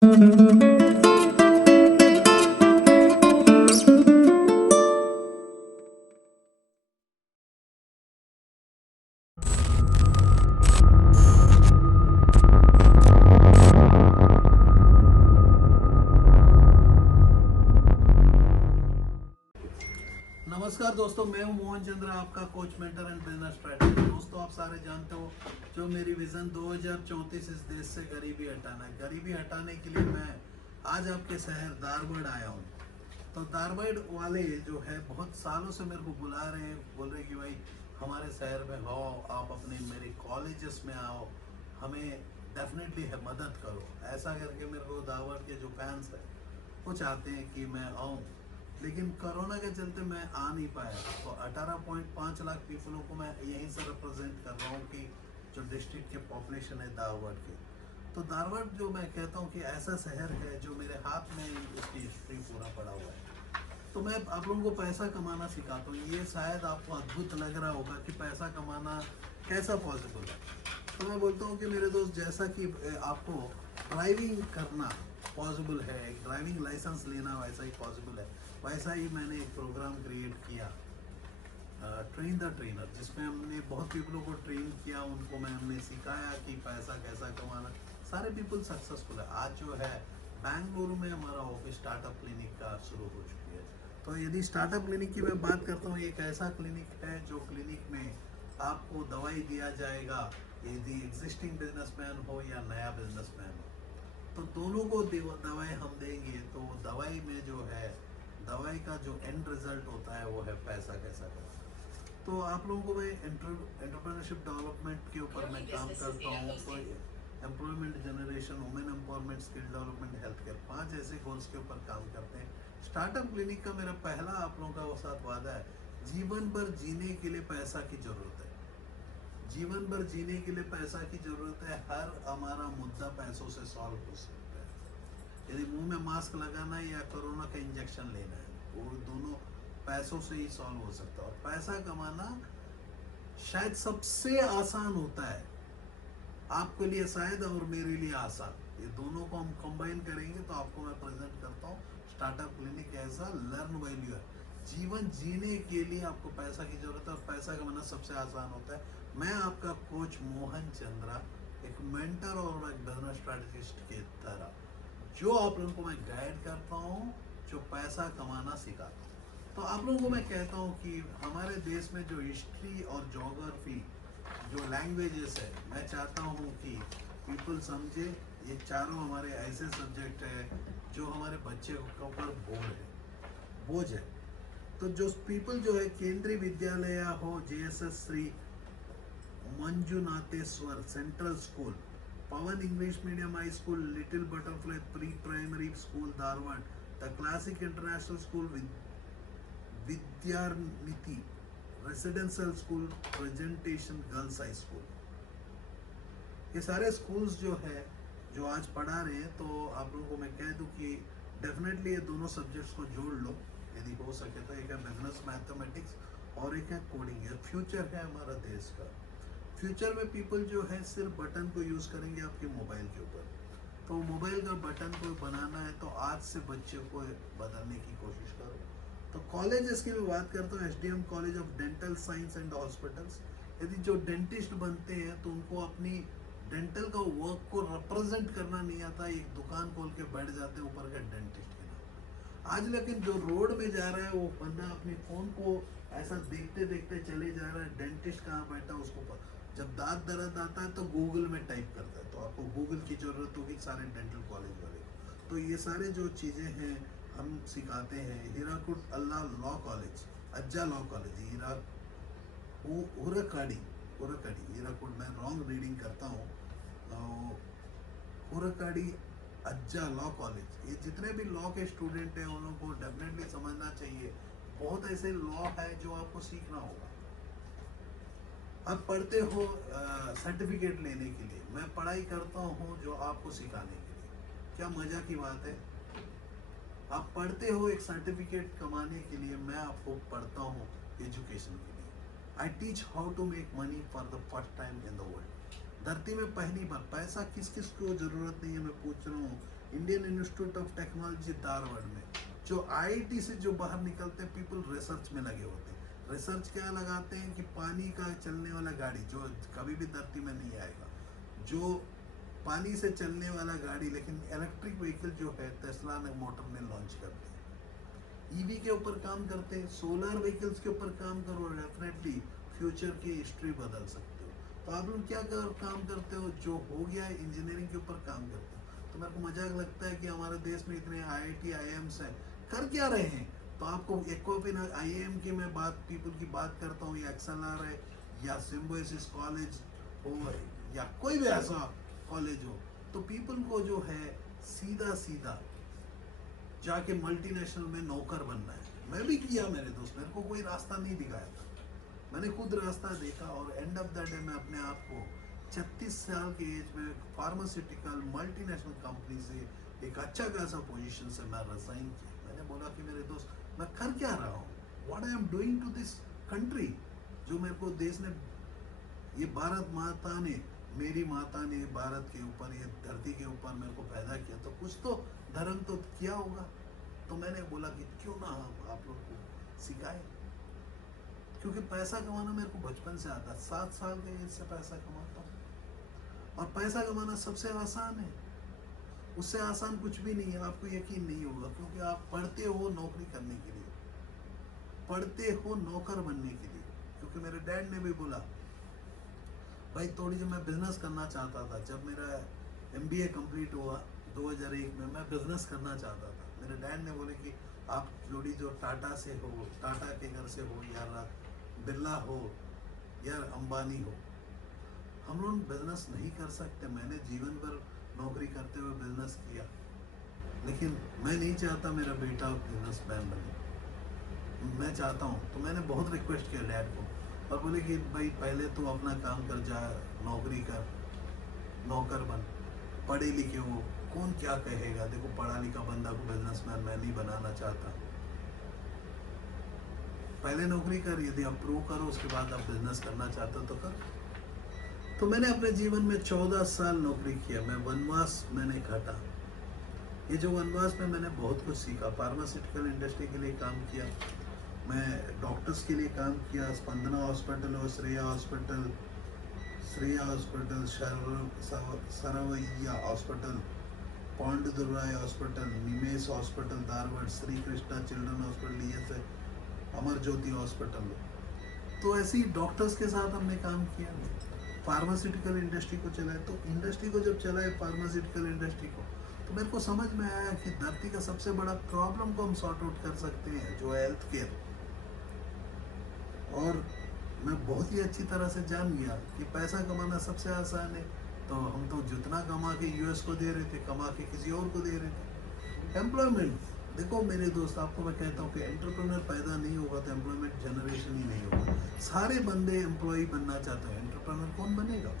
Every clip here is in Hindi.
नमस्कार दोस्तों, मैं हूं मोहन चंद्र, आपका coach, mentor and business strategy. दोस्तों, आप सारे जानते हो जो मेरी विजन 2034 इस देश से गरीबी हटाना है। गरीबी हटाने के लिए मैं आज आपके शहर धारवाड़ आया हूं। तो धारवाड़ वाले जो है बहुत सालों से मेरे को बुला रहे हैं, बोल रहे कि भाई हमारे शहर में हो, आप अपने मेरे कॉलेजेस में आओ, हमें डेफिनेटली है मदद करो। ऐसा करके मेरे को धारवाड़ के जो फैंस है वो चाहते हैं कि मैं आऊँ, लेकिन कोरोना के चलते मैं आ नहीं पाया। तो 18.5 लाख पीपलों को मैं यहीं से रिप्रेजेंट कर रहा हूँ कि जो डिस्ट्रिक्ट के पॉपुलेशन है धारवाड़ की। तो धारवाड़ जो मैं कहता हूँ कि ऐसा शहर है जो मेरे हाथ में उसकी हिस्ट्री पूरा पड़ा हुआ है। तो मैं आप लोगों को पैसा कमाना सिखाता हूँ। ये शायद आपको अद्भुत लग रहा होगा कि पैसा कमाना कैसा पॉसिबल है। तो मैं बोलता हूँ कि मेरे दोस्त, जैसा कि आपको ड्राइविंग करना पॉसिबल है, एक ड्राइविंग लाइसेंस लेना वैसा ही पॉसिबल है, वैसा ही मैंने एक प्रोग्राम क्रिएट किया, ट्रेन द ट्रेनर, जिसमें हमने बहुत पीपलों को ट्रेन किया। उनको हमने सिखाया कि पैसा कैसा कमाना। सारे पीपल सक्सेसफुल है। आज जो है बेंगलुरु में हमारा ऑफिस स्टार्टअप क्लिनिक का शुरू हो चुकी है। तो यदि स्टार्टअप क्लिनिक की मैं बात करता हूँ, एक ऐसा क्लिनिक है जो क्लिनिक में आपको दवाई दिया जाएगा, यदि एग्जिस्टिंग बिजनेसमैन हो या नया बिजनेसमैन हो, तो दोनों को दवाई हम देंगे। तो दवाई में जो है, दवाई का जो एंड रिजल्ट होता है वो है पैसा कैसा कमाना। तो आप लोगों को मैं एंटरप्रेन्योरशिप डेवलपमेंट के ऊपर मैं काम करता हूँ। तो employment generation, women empowerment, skill development, health care, 5 ऐसे गोल्स के ऊपर काम करते हैं। स्टार्टअप क्लिनिक का मेरा पहला आप लोगों का साथ वादा है, जीवन भर जीने के लिए पैसा की जरूरत है। जीवन भर जीने के लिए पैसा की जरूरत है। हर हमारा मुद्दा पैसों से सॉल्व हो सकता है। यदि मुंह में मास्क लगाना है या कोरोना का इंजेक्शन लेना है, वो दोनों पैसों से ही सॉल्व हो सकता है। और पैसा कमाना शायद सबसे आसान होता है, आपके लिए शायद और मेरे लिए आसान। ये दोनों को हम कंबाइन करेंगे तो आपको मैं प्रेजेंट करता हूँ startup clinic as a learn value है। जीवन जीने के लिए आपको पैसा की जरूरत है और पैसा कमाना सबसे आसान होता है। मैं आपका कोच मोहन चंद्रा, एक मेंटर और एक बिजनेस स्ट्रेटेजिस्ट की तरह, जो आप लोगों को मैं गाइड करता हूँ, जो पैसा कमाना सिखाता हूँ। तो आप लोगों को मैं कहता हूँ कि हमारे देश में जो हिस्ट्री और जोग्राफी, जो लैंग्वेजेस है, मैं चाहता हूँ कि पीपल समझे। ये चारों हमारे ऐसे सब्जेक्ट है जो हमारे बच्चे के ऊपर बोझ है। तो जो पीपल जो है, केंद्रीय विद्यालय हो, JSS Shri Manjunatheshwara central school, Pawan English medium high school, little butterfly pre primary school Dharwad, the classic international school, Vidyanidhi residential school, presentation girls high school, ये सारे स्कूल्स जो है जो आज पढ़ा रहे हैं। तो आप लोगों को मैं कह दूं कि डेफिनेटली ये दोनों सब्जेक्ट्स को जोड़ लो यदि हो सके तो। एक है बिजनेस मैथमेटिक्स और एक है कोडिंग। ये फ्यूचर है हमारा देश का। फ्यूचर में पीपल जो है सिर्फ बटन को यूज़ करेंगे आपके मोबाइल के ऊपर। तो मोबाइल का बटन को बनाना है तो आज से बच्चे को बदलने की कोशिश करो। तो कॉलेजेस की मैं बात करता हूँ, SDM college of dental science and hospitals. यदि जो डेंटिस्ट बनते हैं तो उनको अपनी डेंटल का वर्क को रिप्रेजेंट करना नहीं आता, एक दुकान खोल के बैठ जाते हैं ऊपर के डेंटिस्ट के नाम। आज लेकिन जो रोड में जा रहा है वो बंदा अपने फोन को ऐसा देखते देखते चले जा रहा है, डेंटिस्ट कहाँ बैठा उसको जब दांत दर्द आता है तो गूगल में टाइप करता है। तो आपको गूगल की जरूरत होगी सारे डेंटल कॉलेज वाले को। तो ये सारे जो चीज़ें हैं हम सिखाते हैं। हीराकुड अल्लाह लॉ कॉलेज, अज्जा लॉ कॉलेज, हुरकाड़ी, हीराकुड, मैं रॉन्ग रीडिंग करता हूँ। हुरकाड़ी अज्जा लॉ कॉलेज, ये जितने भी लॉ के स्टूडेंट हैं उन लोगों को डेफिनेटली समझना चाहिए। बहुत ऐसे लॉ है जो आपको सीखना होगा। आप पढ़ते हो सर्टिफिकेट लेने के लिए, मैं पढ़ाई करता हूँ जो आपको सिखाने के लिए। क्या मजा की बात है। आप पढ़ते हो एक सर्टिफिकेट कमाने के लिए, मैं आपको पढ़ता हूँ एजुकेशन के लिए। I teach how to make money for the first time in the world. धरती में पहली बार पैसा किस किस को जरूरत नहीं है, मैं पूछ रहा हूँ। Indian institute of technology Dharwad में। जो आईआईटी से जो बाहर निकलते हैं पीपल रिसर्च में लगे होते हैं। रिसर्च क्या लगाते हैं कि पानी का चलने वाला गाड़ी जो कभी भी धरती में नहीं आएगा, जो पानी से चलने वाला गाड़ी, लेकिन इलेक्ट्रिक व्हीकल जो है टेस्ला ने मोटर ने लॉन्च कर दिया। ईवी के ऊपर काम करते हैं, सोलर व्हीकल्स के ऊपर काम करो, डेफिनेटली फ्यूचर की हिस्ट्री बदल सकते हो। तो आप लोग क्या काम करते हो, जो हो गया है इंजीनियरिंग के ऊपर काम करते हो। तो मेरे को मजाक लगता है कि हमारे देश में इतने आईआईटी आईआईएम्स हैं, कर क्या रहे हैं। तो आपको एक आईआईएम की मैं पीपल की बात करता हूँ, या एक्सएलआर है या सिम्बोसिस कॉलेज हो या कोई भी ऐसा कॉलेज हो, तो पीपल को जो है सीधा सीधा जाके मल्टीनेशनल में नौकर बनना है। मैं भी किया मेरे दोस्त, मेरे को कोई रास्ता नहीं दिखाया था, मैंने खुद रास्ता देखा और एंड ऑफ द डे मैं अपने आप को 36 साल की एज में फार्मास्यूटिकल मल्टीनेशनल कंपनी से एक अच्छा खासा पोजीशन से मैं रिजाइन किया। मैंने बोला कि मेरे दोस्त मैं कर क्या रहा हूँ, what I am doing to this country, जो मेरे को देश ने, ये भारत माता ने, मेरी माता ने भारत के ऊपर, ये धरती के ऊपर मेरे को पैदा किया, तो कुछ तो धर्म तो किया होगा। तो मैंने बोला कि क्यों ना आप लोग को सिखाए, क्योंकि पैसा कमाना मेरे को बचपन से आता, 7 साल के एज से पैसा कमाता हूँ। और पैसा कमाना सबसे आसान है, उससे आसान कुछ भी नहीं है। आपको यकीन नहीं होगा, क्योंकि आप पढ़ते हो नौकरी करने के लिए, पढ़ते हो नौकर बनने के लिए। क्योंकि मेरे डैड ने भी बोला भाई थोड़ी, जो मैं बिजनेस करना चाहता था, जब मेरा MBA कंप्लीट हुआ 2001 में, मैं बिजनेस करना चाहता था। मेरे डैड ने बोले कि आप जोड़ी जो टाटा से हो, टाटा के घर से हो, या बिरला हो या अंबानी हो, हम लोग बिजनेस नहीं कर सकते। मैंने जीवन भर नौकरी करते हुए बिजनेस किया, लेकिन मैं नहीं चाहता मेरा बेटा बिजनेसमैन बने, मैं चाहता हूँ। तो मैंने बहुत रिक्वेस्ट किया डैड को, और बोले कि भाई पहले तो अपना काम कर, जा नौकरी कर, नौकर बन, पढ़े लिखे हो, कौन क्या कहेगा। देखो पढ़ा लिखा बंदा को बिजनेसमैन मैं नहीं बनाना चाहता, पहले नौकरी कर, यदि अप्रूव करो उसके बाद आप बिजनेस करना चाहते हो तो कर। तो मैंने अपने जीवन में 14 साल नौकरी किया। मैं वनवास मैंने काटा। ये जो वनवास में मैंने बहुत कुछ सीखा। फार्मास्यूटिकल इंडस्ट्री के लिए काम किया, मैं डॉक्टर्स के लिए काम किया, स्पंदना हॉस्पिटल और श्रेया हॉस्पिटल, सरवैया हॉस्पिटल, पांडुदुराय hospital, Nimesh hospital Dharwad, Shri Krishna children hospital, ये से अमर ज्योति हॉस्पिटल। तो ऐसे ही डॉक्टर्स के साथ हमने काम किया, फार्मास्यूटिकल इंडस्ट्री को चलाए। तो इंडस्ट्री को जब चलाए, फार्मास्यूटिकल इंडस्ट्री को, तो मेरे को समझ में आया कि धरती का सबसे बड़ा प्रॉब्लम को हम सॉर्ट आउट कर सकते हैं, जो है हेल्थ केयर। और मैं बहुत ही अच्छी तरह से जान गया कि पैसा कमाना सबसे आसान है। तो हम तो जितना कमा के US को दे रहे थे, कमा के किसी और को दे रहे थे। एम्प्लॉयमेंट, देखो मेरे दोस्त, आपको मैं कहता हूँ कि एंटरप्रेन्योर पैदा नहीं होगा तो एम्प्लॉयमेंट जनरेशन ही नहीं होगा। सारे बंदे एम्प्लॉय बनना चाहते हैं, एंटरप्रेन्योर कौन बनेगा।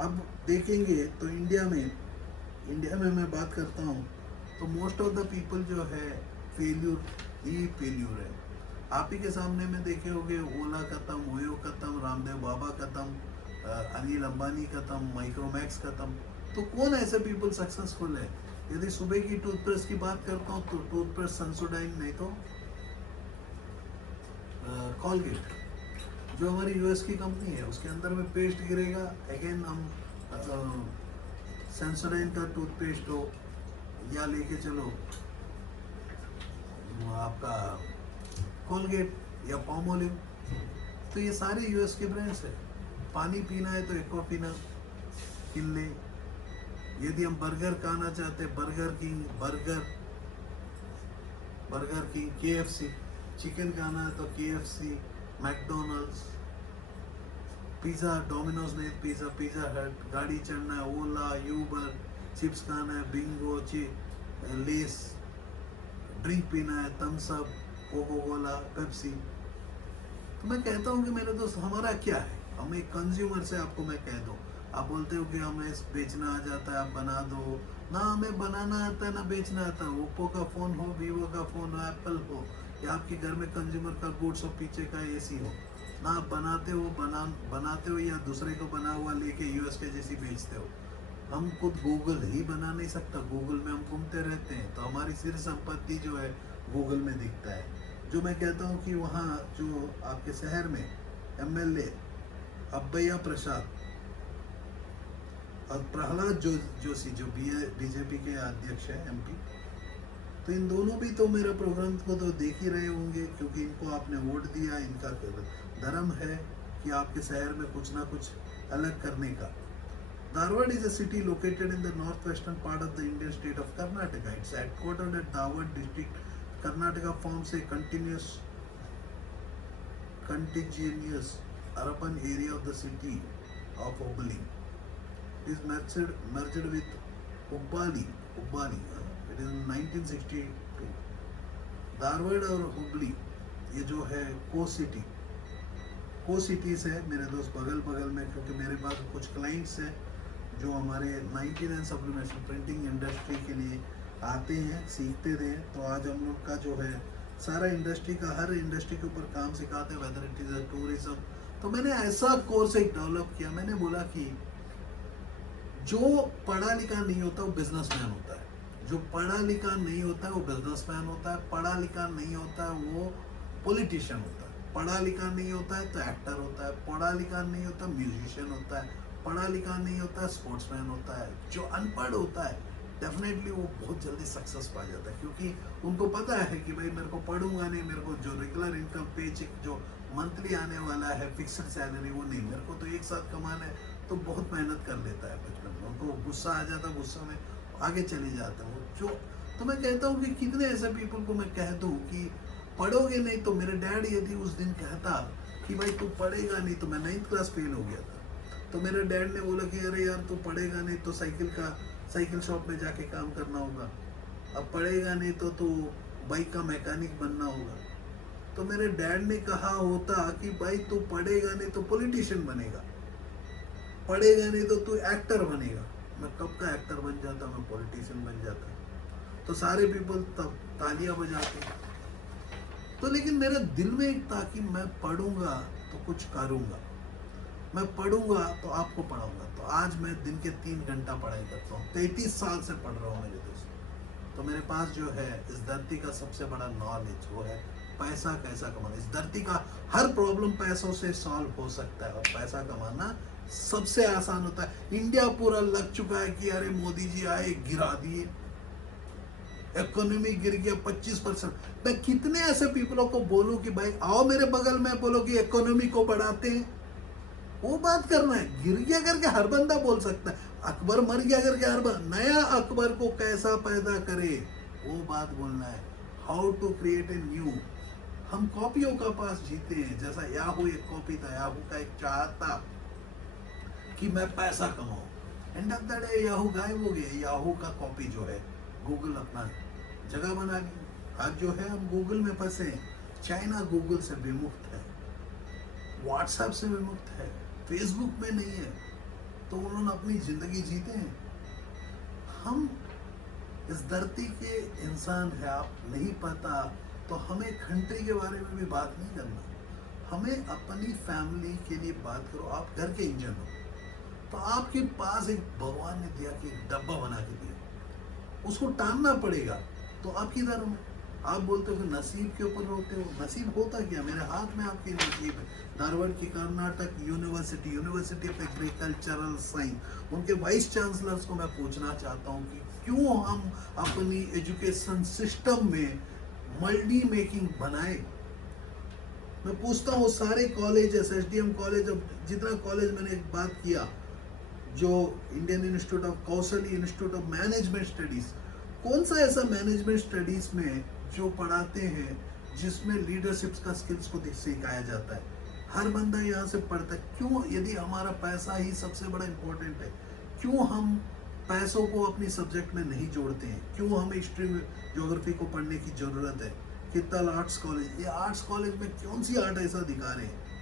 अब देखेंगे तो इंडिया में मैं बात करता हूँ तो मोस्ट ऑफ द पीपल जो है फेल्यूर है। आप ही के सामने में देखे होंगे, ओला खत्म, ओयो खत्म, रामदेव बाबा खत्म, अनिल अंबानी खत्म, माइक्रोमैक्स खत्म। तो कौन ऐसे पीपल सक्सेसफुल है। यदि सुबह की टूथपेस्ट की बात करता हूँ तो टूथपेस्ट सेंसोडाइन, नहीं तो कॉलगेट, जो हमारी US की कंपनी है, उसके अंदर में पेस्ट गिरेगा। अगेन हम सेंसोडाइन का टूथपेस्ट हो, या लेके चलो आपका कोलगेट या पॉमोलिव, तो ये सारे US के ब्रांड्स है। पानी पीना है तो एक्वाफिना, किनले। यदि हम बर्गर खाना चाहते हैं, बर्गर किंग, KFC। चिकन खाना है तो KFC, मैकडोनल्ड्स, पिज़्ज़ा, डोमिनोज नहीं पिज़्ज़ा हट। गाड़ी चढ़ना है, ओला, यूबर। चिप्स खाना है, बिंगो, लेस। ड्रिंक पीना है, Thums Up, Coca Cola, Pepsi. तो मैं कहता हूँ कि मेरे दोस्त, हमारा क्या है। हम एक कंज्यूमर से, आपको मैं कह दूँ, आप बोलते हो कि हमें बेचना आ जाता है, आप बना दो ना। हमें बनाना आता है ना बेचना आता है। ओप्पो का फ़ोन हो, वीवो का फ़ोन हो, एप्पल हो, या आपके घर में कंज्यूमर का गुड्स हो, पीछे का AC हो, ना आप बनाते हो या दूसरे को बना हुआ लेके US के जैसी बेचते हो। हम खुद गूगल ही बना नहीं सकता, गूगल में हम घूमते रहते हैं तो हमारी सिर संपत्ति जो है गूगल में दिखता है। जो मैं कहता हूँ कि वहाँ जो आपके शहर में एमएलए अब्बैया प्रसाद और प्रहलाद जोशी जो बीजेपी के अध्यक्ष है एमपी, तो इन दोनों भी तो मेरे प्रोग्राम को तो देख ही रहे होंगे, क्योंकि इनको आपने वोट दिया। इनका धर्म है कि आपके शहर में कुछ ना कुछ अलग करने का। Dharwad is a city located in the northwestern part of the Indian state of Karnataka. It's headquartered at Dharwad district. Karnataka forms a contiguous urban area of the city of Hubballi. It is merged with Hubbali. It is in 1962. Dharwad और हुबली ये जो है को सिटीज है मेरे दोस्त बगल बगल में, क्योंकि मेरे पास कुछ क्लाइंट्स हैं जो हमारे 99 सप्लीमेंट्री प्रिंटिंग इंडस्ट्री के लिए आते हैं, सीखते थे। तो आज हम लोग का जो है सारा इंडस्ट्री का, हर इंडस्ट्री के ऊपर काम सिखाते हैं, whether it is a tourism. तो मैंने ऐसा कोर्स एक डेवलप किया। मैंने बोला कि जो पढ़ा लिखा नहीं होता वो बिजनेसमैन होता है, जो पढ़ा लिखा नहीं होता है वो बिजनेसमैन होता है, पढ़ा लिखा नहीं होता है वो पॉलिटिशियन होता है, पढ़ा लिखा नहीं होता है तो एक्टर होता है, पढ़ा लिखा नहीं होता म्यूजिशियन होता है, पढ़ा लिखा नहीं होता है स्पोर्ट्समैन होता है। जो अनपढ़ होता है डेफिनेटली वो बहुत जल्दी सक्सेस पा जाता है, क्योंकि उनको पता है कि भाई मेरे को पढ़ूंगा नहीं, मेरे को जो रेगुलर इनकम पे चेक जो मंथली आने वाला है फिक्स्ड सैलरी वो नहीं, मेरे को तो एक साथ कमाना है। तो बहुत मेहनत कर लेता है बचपन में, उनको गुस्सा आ जाता है, गुस्सा में आगे चले जाता है वो जो। तो मैं कहता हूँ कि कितने ऐसे पीपल को मैं कह दूँ कि पढ़ोगे नहीं। तो मेरे डैड यदि उस दिन कहता कि भाई तू पढ़ेगा नहीं, तो मैं 9th क्लास फेल हो गया था। तो मेरे डैड ने बोला कि अरे यार तू पढ़ेगा नहीं तो साइकिल शॉप में जाके काम करना होगा, अब पढ़ेगा नहीं तो तू बाइक का मैकेनिक बनना होगा। तो मेरे डैड ने कहा होता कि भाई तू पढ़ेगा नहीं तो पॉलिटिशियन बनेगा, पढ़ेगा नहीं तो तू एक्टर बनेगा। मैं कब का एक्टर बन जाता, मैं पॉलिटिशियन बन जाता। तो सारे पीपल तब तालियां बजाते। तो लेकिन मेरे दिल में एक था कि मैं पढ़ूंगा तो कुछ करूंगा, मैं पढ़ूंगा तो आपको पढ़ाऊंगा। तो आज मैं दिन के 3 घंटा पढ़ाई करता हूँ, 33 साल से पढ़ रहा हूँ मेरे दोस्त। तो मेरे पास जो है इस धरती का सबसे बड़ा नॉलेज वो है पैसा कैसा कमाना। इस धरती का हर प्रॉब्लम पैसों से सॉल्व हो सकता है, और पैसा कमाना सबसे आसान होता है। इंडिया पूरा लग चुका है कि अरे मोदी जी आए गिरा दिए, इकोनॉमी गिर गया 25%। मैं कितने ऐसे पीपलों को बोलूं कि भाई आओ मेरे बगल में, बोलो कि इकोनॉमी को बढ़ाते हैं, वो बात करना है। गिर गया करके हर बंदा बोल सकता है, अकबर मर गया करके हर बंदा, नया अकबर को कैसा पैदा करे वो बात बोलना है। How to create a new. हम कॉपियों का पास जीते हैं, जैसा याहू एक कॉपी था, याहू का एक चाहता कि मैं पैसा कमाऊं। एंड ऑफ द डे याहू गायब हो गया। याहू का कॉपी जो है गूगल अपना जगह बना ली। आज जो है हम गूगल में फंसे हैं। चाइना गूगल से विमुक्त है, व्हाट्सएप से विमुक्त है, फेसबुक में नहीं है, तो उन्होंने अपनी जिंदगी जीते हैं। हम इस धरती के इंसान है, आप नहीं पता तो हमें कंट्री के बारे में भी बात नहीं करना, हमें अपनी फैमिली के लिए बात करो। आप घर के इंजन हो, तो आपके पास एक भगवान ने दिया कि एक डब्बा बना के दिया, उसको टांगना पड़ेगा। तो आप किधर हो? आप बोलते हो कि नसीब के ऊपर रोते हो। नसीब होता क्या? मेरे हाथ में आपकी नसीब है। धारवाड़ की Karnataka university of agricultural science, उनके वाइस चांसलर्स को मैं पूछना चाहता हूँ कि क्यों हम अपनी एजुकेशन सिस्टम में मल्टी मेकिंग बनाए। मैं पूछता हूँ सारे कॉलेजेस, SDM कॉलेज, जितना कॉलेज मैंने एक बात किया, जो Indian institute of Kaushal institute of management studies, कौन सा ऐसा मैनेजमेंट स्टडीज में जो पढ़ाते हैं जिसमें लीडरशिप का स्किल्स को सिखाया जाता है? हर बंदा यहाँ से पढ़ता है। क्यों? यदि हमारा पैसा ही सबसे बड़ा इंपॉर्टेंट है, क्यों हम पैसों को अपनी सब्जेक्ट में नहीं जोड़ते हैं? क्यों हमें हिस्ट्री ज्योग्राफी को पढ़ने की जरूरत है? कितना आर्ट्स कॉलेज, ये आर्ट्स कॉलेज में कौन सी आर्ट ऐसा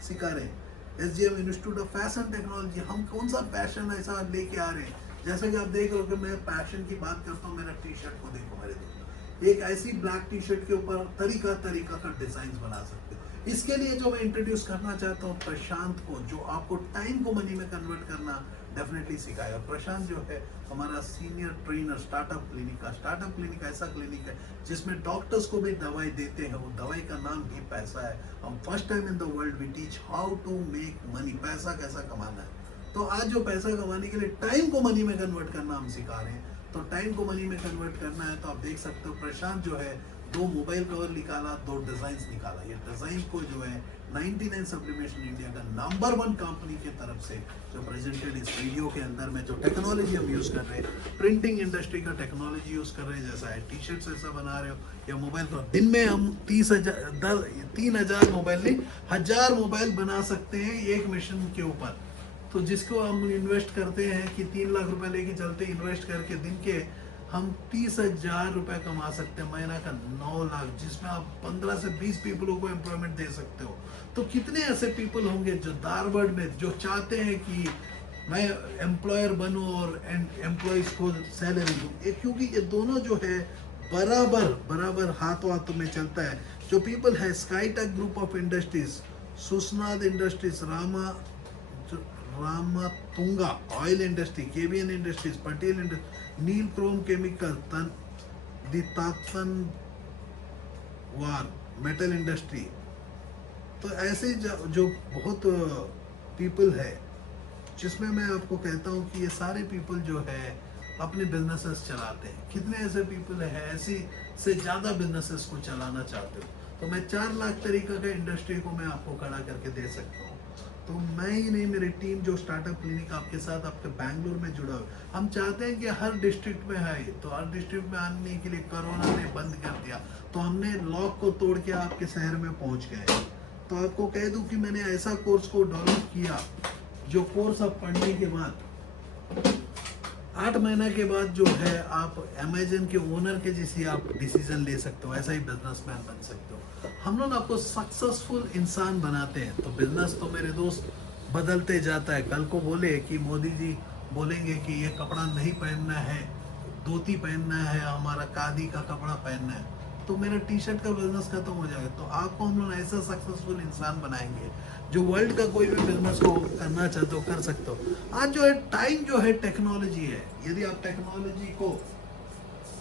सिखा रहे हैं? SDM institute of fashion technology, हम कौन सा पैशन ऐसा लेके आ रहे हैं? जैसे कि आप देख रहे हो कि मैं पैशन की बात करता हूँ, मेरा टी-शर्ट को देखो मेरे दोस्तों, एक ऐसी ब्लैक टी-शर्ट के ऊपर तरीका का डिजाइन बना सकते हो। इसके लिए जो मैं इंट्रोड्यूस करना चाहता हूँ प्रशांत को, जो आपको टाइम को मनी में कन्वर्ट करना, डेफिनेटली सिखाएगा। प्रशांत जो है हमारा सीनियर ट्रेनर स्टार्टअप क्लिनिक का। स्टार्टअप क्लिनिक ऐसा क्लिनिक है जिसमें डॉक्टर्स को भी दवाई देते हैं, वो दवाई का नाम ही पैसा है। हम first time in the world we teach how to make money, पैसा कैसा कमाना है। तो आज जो पैसा कमाने के लिए टाइम को मनी में कन्वर्ट करना हम सिखा रहे हैं। तो टाइम को मनी में कन्वर्ट करना है तो आप देख सकते हो प्रशांत जो है 2 मोबाइल कवर निकाला, 2 डिजाइन निकाला। ये डिजाइन को जो है 99 सब्लिमेशन इंडिया का नंबर 1 कंपनी की तरफ से जो प्रेजेंटेड इस वीडियो के अंदर में, जो टेक्नोलॉजी हम यूज कर रहे हैं, प्रिंटिंग इंडस्ट्री का टेक्नोलॉजी यूज कर रहे हैं, जैसा है टी शर्ट्स ऐसा बना रहे हो या मोबाइल कवर। दिन में हम 3,000 मोबाइल नहीं, 1000 मोबाइल बना सकते हैं एक मिशन के ऊपर। तो जिसको हम इन्वेस्ट करते हैं कि 3 लाख रुपए लेके चलते, इन्वेस्ट करके दिन के हम 30,000 रुपए कमा सकते हैं, महीना का 9 लाख, जिसमें आप 15 से 20 पीपलों को एम्प्लॉयमेंट दे सकते हो। तो कितने ऐसे पीपल होंगे जो धारवाड़ में जो चाहते हैं कि मैं एम्प्लॉयर बनूं और एम्प्लॉयज को सैलरी दूं, क्योंकि ये दोनों जो है बराबर हाथों हाथों में चलता है। जो पीपल है स्काईटेक ग्रुप ऑफ इंडस्ट्रीज, सुसनाद industries, Ramatunga oil industry, KBN industries, Patel industry, Neel chrome chemical, तातन वार मेटल इंडस्ट्री। तो ऐसे जो बहुत पीपल है जिसमें मैं आपको कहता हूँ कि ये सारे पीपल जो है अपने बिजनेसेस चलाते हैं। कितने ऐसे पीपल है ऐसी से ज़्यादा बिजनेसेस को चलाना चाहते हो। तो मैं 4 लाख तरीका का इंडस्ट्री को मैं आपको खड़ा करके दे सकता हूँ। तो मैं ही नहीं, मेरी टीम जो स्टार्टअप क्लिनिक आपके साथ आपके बैंगलोर में जुड़ा हुआ, हम चाहते हैं कि हर डिस्ट्रिक्ट में है। तो हर डिस्ट्रिक्ट में आने के लिए कोरोना ने बंद कर दिया, तो हमने लॉक को तोड़ के आपके शहर में पहुंच गए। तो आपको कह दूं कि मैंने ऐसा कोर्स को डेवलप किया, जो कोर्स आप पढ़ने के बाद 8 महीने के बाद जो है आप अमेजन के ओनर के जैसी आप डिसीजन ले सकते हो, ऐसा ही बिजनेसमैन बन सकते हो। हम लोग आपको सक्सेसफुल इंसान बनाते हैं। तो बिजनेस तो मेरे दोस्त बदलते जाता है। कल को बोले कि मोदी जी बोलेंगे कि ये कपड़ा नहीं पहनना है, धोती पहनना है, हमारा खादी का कपड़ा पहनना है, तो मेरा टी शर्ट का बिजनेस खत्म हो जाएगा। तो आपको हम लोग ऐसा सक्सेसफुल इंसान बनाएंगे जो वर्ल्ड का कोई भी बिजनेस को करना चाहते हो कर सकते हो। आज जो है टाइम जो है टेक्नोलॉजी है, यदि आप टेक्नोलॉजी को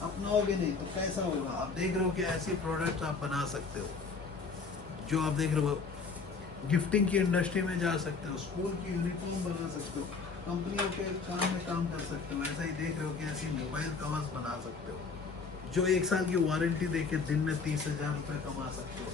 अपनाओगे नहीं तो कैसा होगा। आप देख रहे हो कि ऐसी प्रोडक्ट आप बना सकते हो, जो आप देख रहे हो गिफ्टिंग की इंडस्ट्री में जा सकते हो, स्कूल की यूनिफॉर्म बना सकते हो, कंपनियों के काम में काम कर सकते हो। ऐसा ही देख रहे हो कि ऐसी मोबाइल कवर्स बना सकते हो जो 1 साल की वारंटी देके दिन में 30,000 रुपये कमा सकते हो।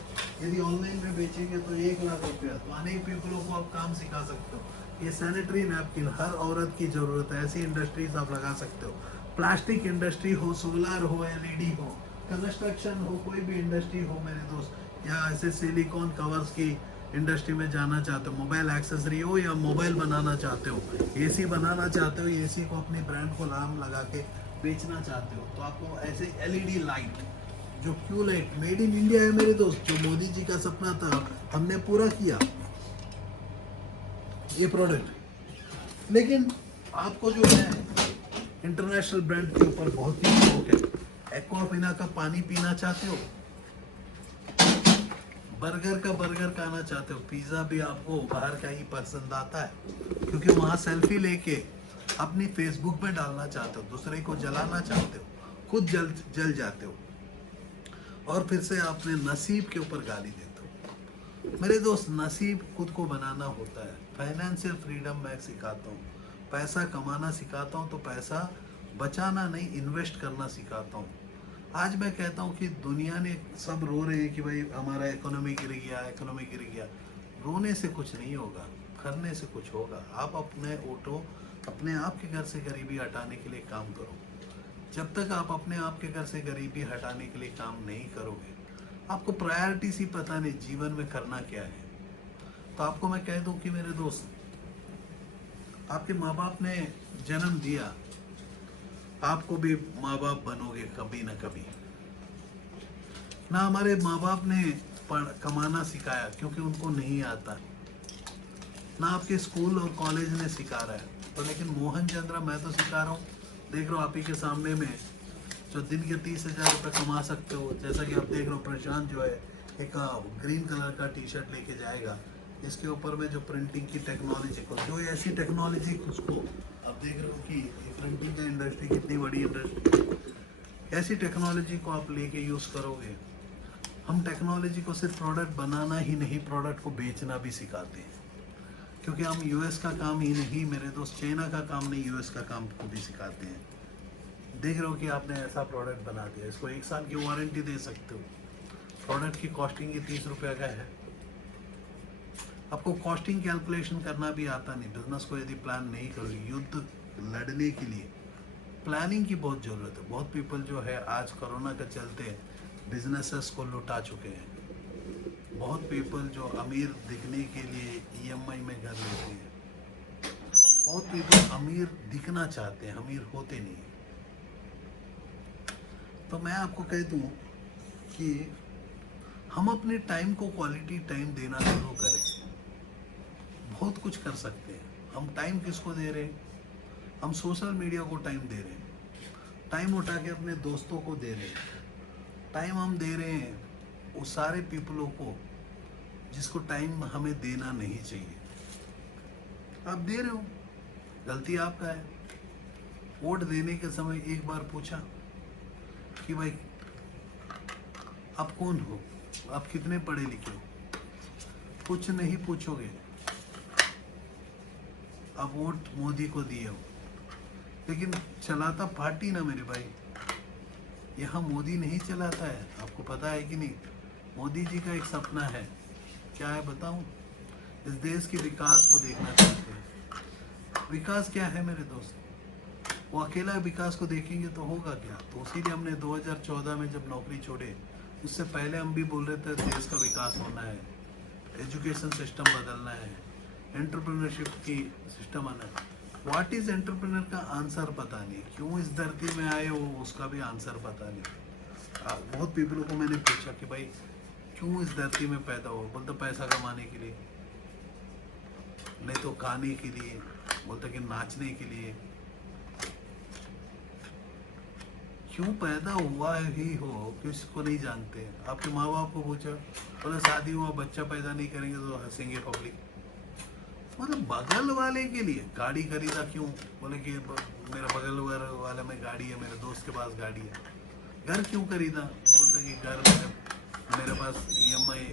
यदि ऑनलाइन में बेचेंगे तो 1 लाख रुपया। तो अनेक पीपलों को आप काम सिखा सकते हो। ये सैनिटरी नैपकिन हर औरत की ज़रूरत है, ऐसी इंडस्ट्रीज आप लगा सकते हो। प्लास्टिक इंडस्ट्री हो, सोलर हो, LED हो, कंस्ट्रक्शन हो, कोई भी इंडस्ट्री हो मेरे दोस्त, या ऐसे सिलिकॉन कवर्स की इंडस्ट्री में जाना चाहते हो, मोबाइल एक्सेसरी हो या मोबाइल बनाना चाहते हो, AC बनाना चाहते हो, AC को अपनी ब्रांड को नाम लगा के बेचना चाहते हो, तो आपको ऐसे LED लाइट जो Q light made in India है मेरे दोस्त, जो मोदी जी का सपना था हमने पूरा किया ये प्रोडक्ट। लेकिन आपको जो है इंटरनेशनल ब्रांड के ऊपर बहुत ही शौक है। एक्वाफिना का पानी पीना चाहते हो, बर्गर खाना चाहते हो, पिज्ज़ा भी आपको बाहर का ही पसंद आता है, क्योंकि वहाँ सेल्फी लेके अपनी फेसबुक पे डालना चाहते हो, दूसरे को जलाना चाहते हो, खुद जल जाते हो, और फिर से अपने नसीब के ऊपर गाली देते हो। मेरे दोस्त, नसीब खुद को बनाना होता है। फाइनेंशियल फ्रीडम मैं सिखाता हूँ, पैसा कमाना सिखाता हूँ, तो पैसा बचाना नहीं इन्वेस्ट करना सिखाता हूँ। आज मैं कहता हूँ कि दुनिया ने सब रो रहे हैं कि भाई हमारा इकोनॉमी गिर गया। रोने से कुछ नहीं होगा, करने से कुछ होगा। आप अपने आप के घर से गरीबी हटाने के लिए काम करो। जब तक आप अपने आप के घर से गरीबी हटाने के लिए काम नहीं करोगे, आपको प्रायोरिटीज ही पता नहीं जीवन में करना क्या है। तो आपको मैं कह दूं कि मेरे दोस्त, आपके माँ बाप ने जन्म दिया, आपको भी माँ बाप बनोगे कभी ना कभी। ना हमारे माँ बाप ने कमाना सिखाया क्योंकि उनको नहीं आता, ना आपके स्कूल और कॉलेज ने सिखा रहा है। तो लेकिन मोहन चंद्र मैं तो सिखा रहा हूँ। देख रहे हो आप ही के सामने में जो दिन के 30,000 रुपये कमा सकते हो। जैसा कि आप देख रहे हो प्रशांत जो है एक ग्रीन कलर का टी शर्ट लेके जाएगा, इसके ऊपर में जो प्रिंटिंग की टेक्नोलॉजी को, जो ऐसी टेक्नोलॉजी उसको आप देख रहे हो कि प्रिंटिंग का इंडस्ट्री कितनी बड़ी इंडस्ट्री। ऐसी टेक्नोलॉजी को आप लेके यूज़ करोगे। हम टेक्नोलॉजी को सिर्फ प्रोडक्ट बनाना ही नहीं, प्रोडक्ट को बेचना भी सिखाते हैं, क्योंकि हम यूएस का काम ही नहीं मेरे दोस्त, चाइना का काम नहीं, यूएस का काम को भी सिखाते हैं। देख रहे हो कि आपने ऐसा प्रोडक्ट बना दिया, इसको 1 साल की वारंटी दे सकते हो। प्रोडक्ट की कॉस्टिंग ही 30 रुपये का है। आपको कॉस्टिंग कैलकुलेशन करना भी आता नहीं। बिजनेस को यदि प्लान नहीं करोगे, युद्ध लड़ने के लिए प्लानिंग की बहुत ज़रूरत है। बहुत पीपल जो है आज कोरोना के चलते बिजनेसेस को लुटा चुके हैं। बहुत पीपल जो अमीर दिखने के लिए ईएमआई में घर लेते हैं। बहुत पीपल अमीर दिखना चाहते हैं, अमीर होते नहीं। तो मैं आपको कह दूं कि हम अपने टाइम को क्वालिटी टाइम देना शुरू करें। बहुत कुछ कर सकते हैं। हम टाइम किसको दे रहे हैं? हम सोशल मीडिया को टाइम दे रहे हैं। टाइम उठा के अपने दोस्तों को दे रहे हैं। टाइम हम दे रहे हैं उस सारे पीपलों को जिसको टाइम हमें देना नहीं चाहिए। आप दे रहे हो, गलती आपका है। वोट देने के समय एक बार पूछा कि भाई आप कौन हो, आप कितने पढ़े लिखे हो? कुछ नहीं पूछोगे। आप वोट मोदी को दिए हो, लेकिन चलाता पार्टी ना मेरे भाई। यहाँ मोदी नहीं चलाता है, आपको पता है कि नहीं? मोदी जी का एक सपना है, क्या है बताऊं? इस देश के विकास को देखना चाहते हैं। विकास क्या है मेरे दोस्त? वो अकेला विकास को देखेंगे तो होगा क्या? तो इसीलिए हमने 2014 में जब नौकरी छोड़े, उससे पहले हम भी बोल रहे थे देश का विकास होना है, एजुकेशन सिस्टम बदलना है, एंटरप्रेन्योरशिप की सिस्टम आना है। व्हाट इज एंटरप्रेन्योर का आंसर पता नहीं, क्यों इस धरती में आए हो उसका भी आंसर पता नहीं। बहुत पीपलों को मैंने पूछा कि भाई क्यों इस धरती में पैदा हो, बोलते पैसा कमाने के लिए, नहीं तो खाने के लिए, बोलते कि नाचने के लिए। क्यों पैदा हुआ ही हो किसको नहीं जानते। आपके माँ बाप को पूछो, बोले शादी हुआ बच्चा पैदा नहीं करेंगे तो हंसेंगे पब्लिक। मतलब बगल वाले के लिए गाड़ी खरीदा क्यों, बोले कि मेरा बगल वाले में गाड़ी है, मेरे दोस्त के पास गाड़ी है। घर क्यों खरीदा, बोलता कि घर मेरे पास ईएमआई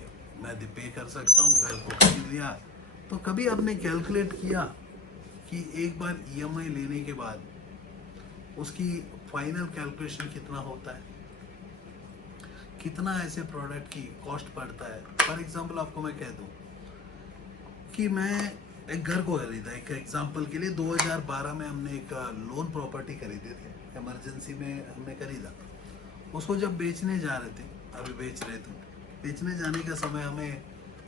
मैं पे कर सकता हूँ, घर को खरीद लिया। तो कभी आपने कैलकुलेट किया कि एक बार ईएमआई लेने के बाद उसकी फाइनल कैलकुलेशन कितना होता है, कितना ऐसे प्रोडक्ट की कॉस्ट पड़ता है? फॉर एग्जांपल आपको मैं कह दूं कि मैं एक घर को खरीदा, एक एग्जांपल के लिए 2012 में हमने एक लोन प्रॉपर्टी खरीदे थे, इमरजेंसी में हमने खरीदा। उसको जब बेचने जा रहे थे, अभी बेच रहे थे, बेचने जाने का समय हमें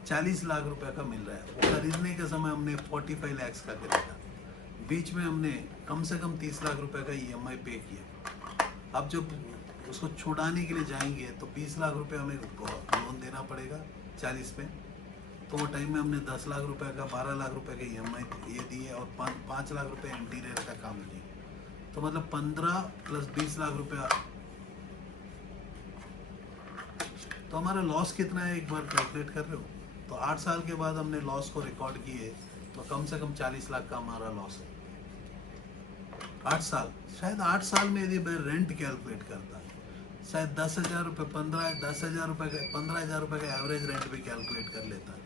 40 लाख रुपए का मिल रहा है। वो खरीदने के समय हमने 45 लाख का खरीदा। बीच में हमने कम से कम 30 लाख रुपए का ईएमआई पे किया। अब जब उसको छुड़ाने के लिए जाएंगे तो 20 लाख रुपए हमें लोन देना पड़ेगा 40 पे। तो वो टाइम में हमने 10 लाख रुपए का, 12 लाख रुपए का ईएमआई ये दिए और 5 लाख रुपए इंटीरियर का काम दिए। तो मतलब 15 प्लस 20 लाख रुपया। तो हमारा लॉस कितना है एक बार कैलकुलेट कर रहे हो? तो 8 साल के बाद हमने लॉस को रिकॉर्ड किए तो कम से कम 40 लाख का हमारा लॉस है। 8 साल, शायद 8 साल में यदि मैं रेंट कैलकुलेट करता, शायद 10,000 रुपये, 10,000 रुपये का, 15,000 रुपये का एवरेज रेंट भी कैलकुलेट कर लेता।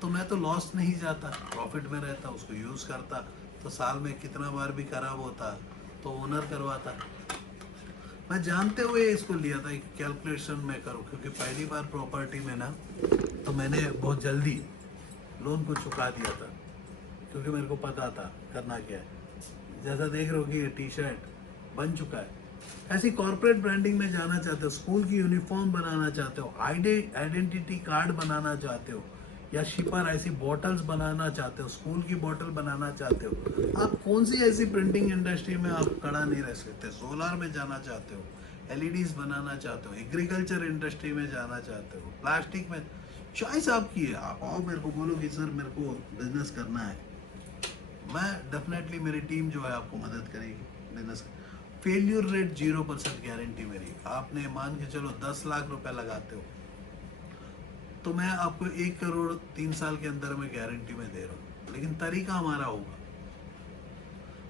तो मैं तो लॉस नहीं जाता, प्रॉफिट में रहता, उसको यूज़ करता। तो साल में कितना बार भी खराब होता तो ओनर करवाता। मैं जानते हुए इसको लिया था, एक कैलकुलेशन में करूँ, क्योंकि पहली बार प्रॉपर्टी में ना तो मैंने बहुत जल्दी लोन को चुका दिया था, क्योंकि मेरे को पता था करना क्या है। जैसा देख रहे हो कि ये टी शर्ट बन चुका है। ऐसी कॉर्पोरेट ब्रांडिंग में जाना चाहते हो, स्कूल की यूनिफॉर्म बनाना चाहते हो, आइडेंटिटी कार्ड बनाना चाहते हो, या शिपर ऐसी बॉटल्स बनाना चाहते हो, स्कूल की बॉटल बनाना चाहते हो, आप कौन सी ऐसी प्रिंटिंग इंडस्ट्री में आप खड़ा नहीं रह सकते? सोलार में जाना चाहते हो, एलईडीज बनाना चाहते हो, एग्रीकल्चर इंडस्ट्री में जाना चाहते हो, प्लास्टिक में, चॉइस आपकी है। आप आओ मेरे को बोलो कि सर मेरे को बिजनेस करना है, मैं डेफिनेटली, मेरी टीम जो है आपको मदद करेगी बिजनेस। फेल्यूर रेट 0% गारंटी मेरी। आपने मान के चलो 10 लाख रुपए लगाते हो तो मैं आपको 1 करोड़ 3 साल के अंदर में गारंटी में दे रहा हूँ। लेकिन तरीका हमारा होगा।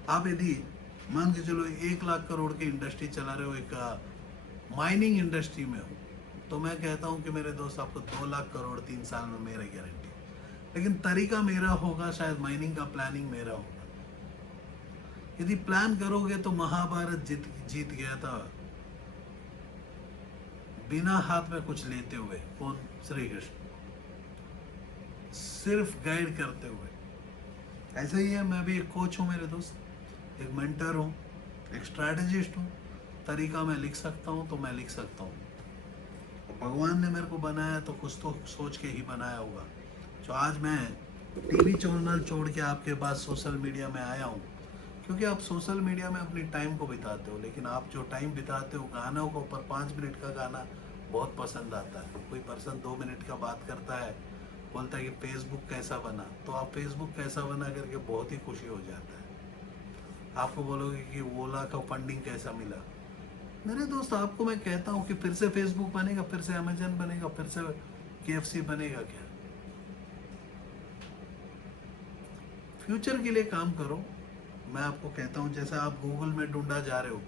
आप यदि मान के चलो 1 लाख करोड़ की इंडस्ट्री चला रहे हो, एक माइनिंग इंडस्ट्री में हो, तो मैं कहता हूँ कि मेरे दोस्त आपको 2 लाख करोड़ 3 साल में, मेरा गारंटी। लेकिन तरीका मेरा होगा, शायद माइनिंग का प्लानिंग मेरा होगा। यदि प्लान करोगे तो महाभारत जीत गया था बिना हाथ में कुछ लेते हुए। कौन? श्री कृष्ण, सिर्फ गाइड करते हुए। ऐसा ही है, मैं भी एक कोच हूँ मेरे दोस्त, एक मेंटर हूँ, एक स्ट्रैटेजिस्ट हूँ। तरीका मैं लिख सकता हूँ तो मैं लिख सकता हूँ। भगवान ने मेरे को बनाया तो कुछ तो सोच के ही बनाया होगा। जो आज मैं टीवी चैनल छोड़ के आपके पास सोशल मीडिया में आया हूँ, क्योंकि आप सोशल मीडिया में अपनी टाइम को बिताते हो, लेकिन आप जो टाइम बिताते हो गानों के ऊपर, 5 मिनट का गाना बहुत पसंद आता है। कोई पर्सन 2 मिनट का बात करता है, बोलता है कि फेसबुक कैसा बना, तो आप फेसबुक कैसा बना करके बहुत ही खुशी हो जाता है। आपको बोलोगे कि ओला का फंडिंग कैसा मिला। मेरे दोस्त, आपको मैं कहता हूँ कि फिर से फेसबुक बनेगा, फिर से अमेजन बनेगा, फिर से KFC बनेगा क्या? फ्यूचर के लिए काम करो। मैं आपको कहता हूँ, जैसे आप गूगल में ढूंढा जा रहे हो,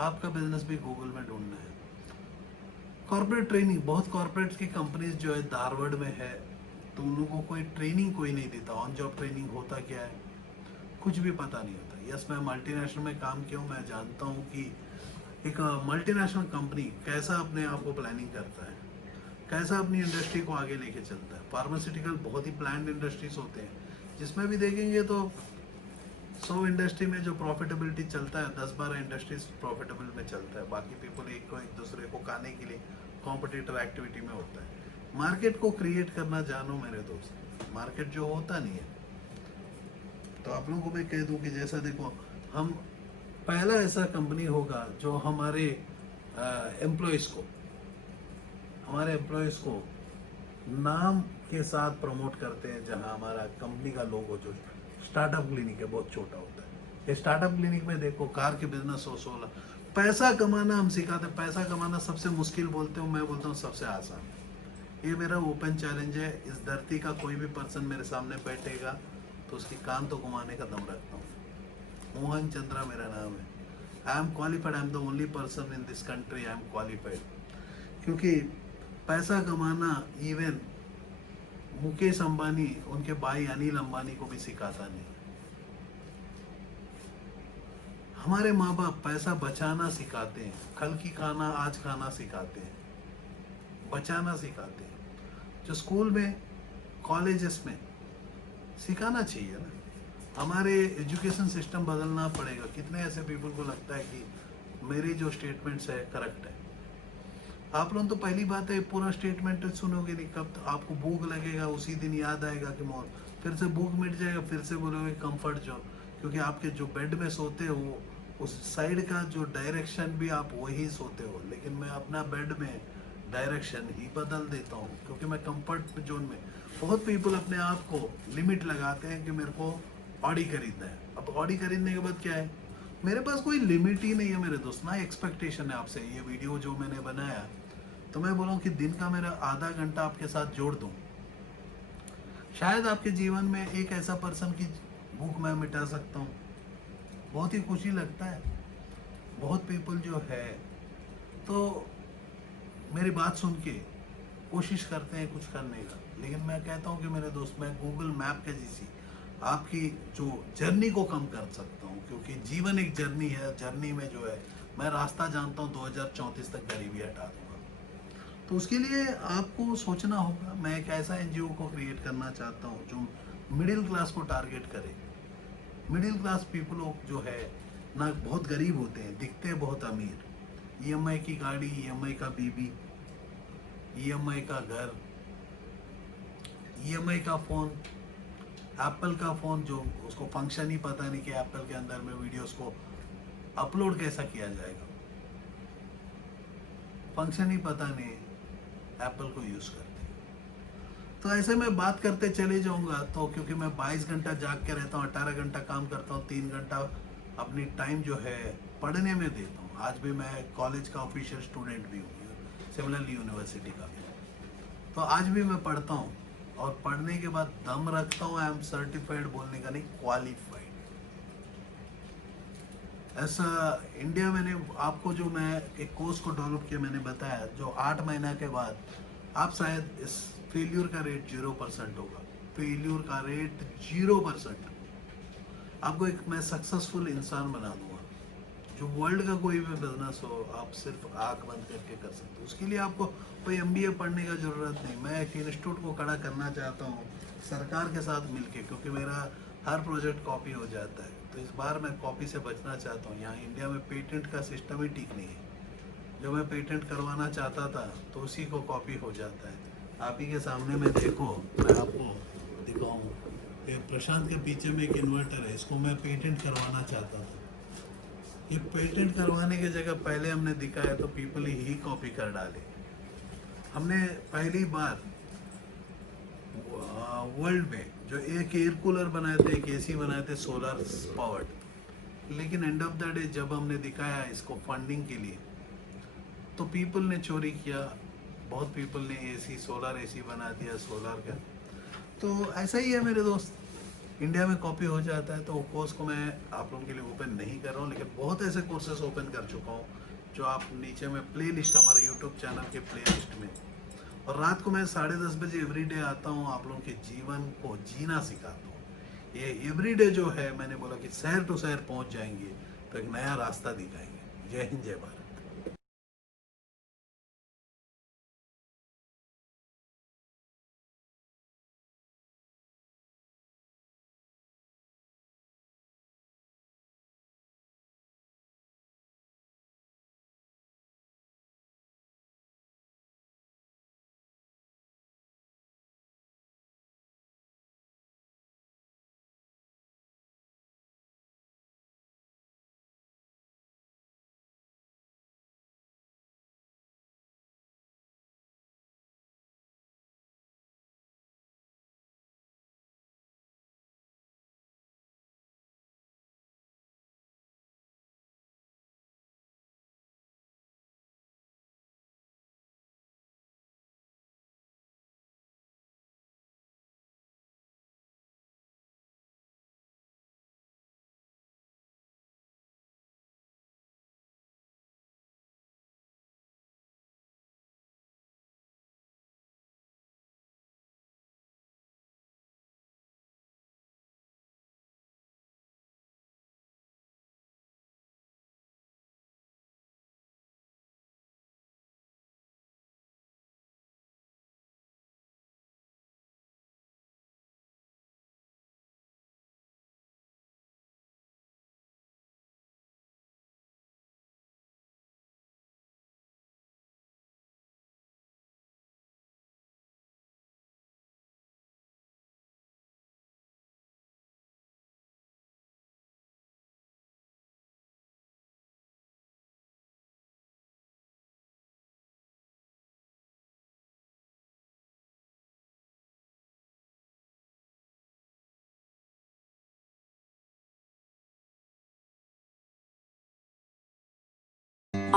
आपका बिजनेस भी गूगल में ढूंढना है। कॉर्पोरेट ट्रेनिंग, बहुत कॉर्पोरेट की कंपनीज जो है धारवाड़ में है, तो उन लोगों को कोई ट्रेनिंग कोई नहीं देता। ऑन जॉब ट्रेनिंग होता क्या है, कुछ भी पता नहीं होता। यस, मैं मल्टीनेशनल में काम किया हूँ, मैं जानता हूँ कि एक मल्टीनेशनल कंपनी कैसा अपने आप को प्लानिंग करता है, कैसा अपनी इंडस्ट्री को आगे लेके चलता है। फार्मास्यूटिकल बहुत ही प्लान्ड इंडस्ट्रीज होते हैं, जिसमें भी देखेंगे तो 100 इंडस्ट्री में जो प्रॉफिटेबिलिटी चलता है, 10-12 इंडस्ट्रीज प्रॉफिटेबल में चलता है। बाकी पीपल एक दूसरे को खाने के लिए कॉम्पिटिटिव एक्टिविटी में होता है। मार्केट को क्रिएट करना जानो मेरे दोस्त, मार्केट जो होता नहीं है। तो आप लोगों को मैं कह दूं कि जैसा देखो, हम पहला ऐसा कंपनी होगा जो हमारे एम्प्लॉयज़ को नाम के साथ प्रमोट करते हैं। जहां हमारा कंपनी का लोगो जो स्टार्टअप क्लिनिक है बहुत छोटा होता है। ये स्टार्टअप क्लिनिक में देखो, कार के बिजनेस हो, 16 पैसा कमाना हम सिखाते हैं। पैसा कमाना सबसे मुश्किल बोलते हो, मैं बोलता हूँ सबसे आसान। ये मेरा ओपन चैलेंज है। इस धरती का कोई भी पर्सन मेरे सामने बैठेगा तो उसकी कान तो घुमाने का दम रखता हूँ। मोहन चंद्रा मेरा नाम है। I am qualified, I am the only person in this country, I am qualified. क्योंकि पैसा कमाना इवन मुकेश अंबानी, उनके भाई अनिल अंबानी को भी सिखाता नहीं। हमारे माँ बाप पैसा बचाना सिखाते हैं, कल की खाना आज खाना सिखाते हैं, बचाना सिखाते हैं। जो स्कूल में, कॉलेजेस में सिखाना चाहिए ना। हमारे एजुकेशन सिस्टम बदलना पड़ेगा। कितने ऐसे पीपल को लगता है कि मेरी जो स्टेटमेंट्स है करेक्ट है। आप लोग तो पहली बात है, पूरा स्टेटमेंट सुनोगे नहीं, कब तो आपको भूख लगेगा उसी दिन याद आएगा कि मौत, फिर से भूख मिट जाएगा, फिर से बोलोगे कंफर्ट जोन। क्योंकि आपके जो बेड में सोते हो उस साइड का जो डायरेक्शन भी आप वही सोते हो। लेकिन मैं अपना बेड में डायरेक्शन ही बदल देता हूँ, क्योंकि मैं कंफर्ट जोन में। बहुत पीपल अपने आप को लिमिट लगाते हैं कि मेरे को ऑडी खरीदना है। अब ऑडी खरीदने के बाद क्या है, मेरे पास कोई लिमिट ही नहीं है मेरे दोस्त। ना एक्सपेक्टेशन है आपसे। ये वीडियो जो मैंने बनाया, तो मैं बोला कि दिन का मेरा आधा घंटा आपके साथ जोड़ दूं, शायद आपके जीवन में एक ऐसा पर्सन की भूख मैं मिटा सकता हूँ। बहुत ही खुशी लगता है। बहुत पीपल जो है तो मेरी बात सुन के कोशिश करते हैं कुछ करने का। लेकिन मैं कहता हूँ कि मेरे दोस्त, मैं गूगल मैप के जैसी आपकी जो जर्नी को कम कर सकता हूँ, क्योंकि जीवन एक जर्नी है। जर्नी में जो है मैं रास्ता जानता हूँ, 2034 तक गरीबी हटा दूंगा। तो उसके लिए आपको सोचना होगा। मैं एक ऐसा NGO को क्रिएट करना चाहता हूँ जो मिडिल क्लास को टारगेट करे। मिडिल क्लास पीपल जो है ना, बहुत गरीब होते हैं, दिखते हैं बहुत अमीर। EMI की गाड़ी, EMI का बीबी, EMI का घर, EMI का फ़ोन, एप्पल का फ़ोन जो उसको फंक्शन ही पता नहीं कि एप्पल के अंदर में वीडियोस को अपलोड कैसा किया जाएगा, फंक्शन ही पता नहीं, एप्पल को यूज़ करते। तो ऐसे में बात करते चले जाऊंगा। तो क्योंकि मैं 22 घंटा जाग के रहता हूँ, 18 घंटा काम करता हूँ, 3 घंटा अपनी टाइम जो है पढ़ने में देता हूँ। आज भी मैं कॉलेज का ऑफिशियल स्टूडेंट भी हूँ, सिमिलरली यूनिवर्सिटी का भी। तो आज भी मैं पढ़ता हूँ और पढ़ने के बाद दम रखता हूँ, आई एम सर्टिफाइड बोलने का नहीं, क्वालिफाइड। ऐसा इंडिया मैंने आपको जो मैं एक कोर्स को डेवलप किया, मैंने बताया जो 8 महीना के बाद आप शायद इस फेल्यूर का रेट 0% होगा, फेल्यूर का रेट 0%। आपको एक मैं सक्सेसफुल इंसान बना दूंगा। जो वर्ल्ड का कोई भी बिजनेस हो आप सिर्फ आंख बंद करके कर सकते हो। उसके लिए आपको कोई एमबीए पढ़ने का जरूरत नहीं। मैं एक इंस्टीट्यूट को खड़ा करना चाहता हूँ सरकार के साथ मिलके, क्योंकि मेरा हर प्रोजेक्ट कॉपी हो जाता है। तो इस बार मैं कॉपी से बचना चाहता हूँ। यहाँ इंडिया में पेटेंट का सिस्टम ही ठीक नहीं है। जो मैं पेटेंट करवाना चाहता था तो उसी को कॉपी हो जाता है। आप ही के सामने में देखो, मैं आपको दिखाऊँ, ये प्रशांत के पीछे में एक इन्वर्टर है, इसको मैं पेटेंट करवाना चाहता था। ये पेटेंट करवाने की जगह पहले हमने दिखाया तो पीपल ही कॉपी कर डाले। हमने पहली बार वर्ल्ड में जो एक एयर कूलर बनाए थे, एक एसी बनाए थे सोलर पावर्ड, लेकिन एंड ऑफ द डे जब हमने दिखाया इसको फंडिंग के लिए तो पीपल ने चोरी किया। बहुत पीपल ने एसी, सोलर एसी बना दिया सोलर का। तो ऐसा ही है मेरे दोस्त, इंडिया में कॉपी हो जाता है। तो वो कोर्स को मैं आप लोगों के लिए ओपन नहीं कर रहा हूँ, लेकिन बहुत ऐसे कोर्सेज ओपन कर चुका हूँ जो आप नीचे में प्ले लिस्ट, हमारे यूट्यूब चैनल के प्ले लिस्ट में। और रात को मैं 10:30 बजे एवरीडे आता हूँ, आप लोगों के जीवन को जीना सिखाता हूँ। ये एवरीडे जो है, मैंने बोला कि शहर टू शहर पहुँच जाएंगे तो एक नया रास्ता दिखाएंगे। जय हिंद, जय Bharat.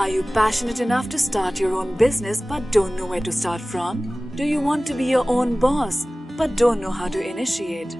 Are you passionate enough to start your own business but don't know where to start from? Do you want to be your own boss but don't know how to initiate?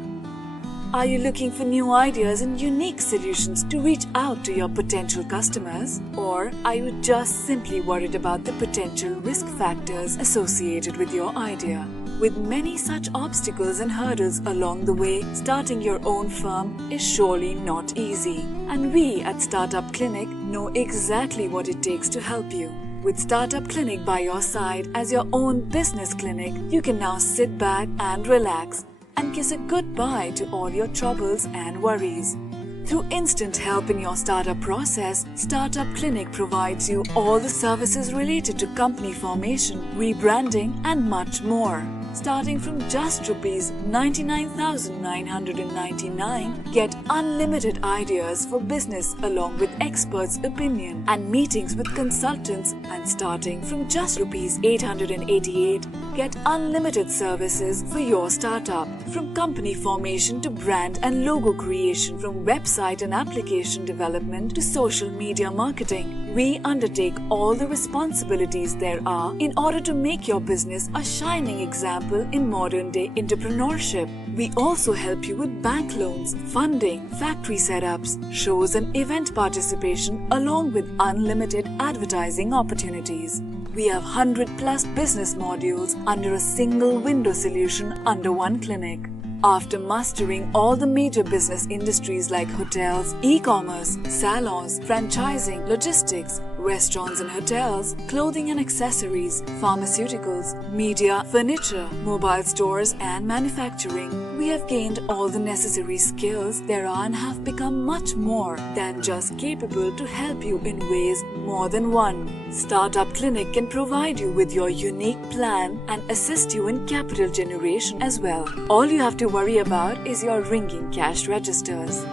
Are you looking for new ideas and unique solutions to reach out to your potential customers? Or are you just simply worried about the potential risk factors associated with your idea? With many such obstacles and hurdles along the way, starting your own firm is surely not easy. And we at Startup Clinic know exactly what it takes to help you. With Startup Clinic by your side as your own business clinic, you can now sit back and relax and kiss a goodbye to all your troubles and worries. Through instant help in your startup process, Startup Clinic provides you all the services related to company formation, rebranding and much more. Starting from just Rs 99,999, get unlimited ideas for business along with experts' opinion and meetings with consultants, and starting from just Rs 888, get unlimited services for your startup. From company formation to brand and logo creation, from website and application development to social media marketing, we undertake all the responsibilities there are in order to make your business a shining example example in modern-day entrepreneurship. We also help you with bank loans, funding, factory setups, shows and event participation along with unlimited advertising opportunities. We have 100+ business modules under a single window solution under one clinic. After mastering all the major business industries like hotels, e-commerce, salons, franchising, logistics, restaurants and hotels, clothing and accessories, pharmaceuticals, media, furniture, mobile stores and manufacturing, we have gained all the necessary skills there are and have become much more than just capable to help you in ways more than one. Startup Clinic can provide you with your unique plan and assist you in capital generation as well. All you have to worry about is your ringing cash registers.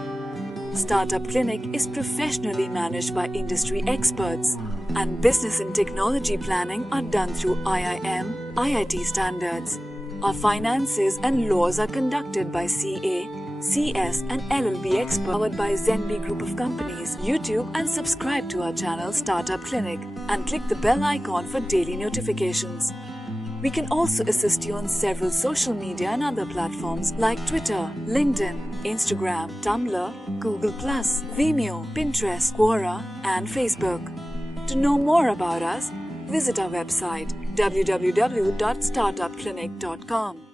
Startup Clinic is professionally managed by industry experts, and business and technology planning are done through IIM, IIT standards. Our finances and laws are conducted by CA, CS and LLB experts, powered by Zenby Group of Companies. YouTube and subscribe to our channel Startup Clinic and click the bell icon for daily notifications. We can also assist you on several social media and other platforms like Twitter, LinkedIn, Instagram, Tumblr, Google+, Vimeo, Pinterest, Quora and Facebook. To know more about us, visit our website www.startupclinic.com.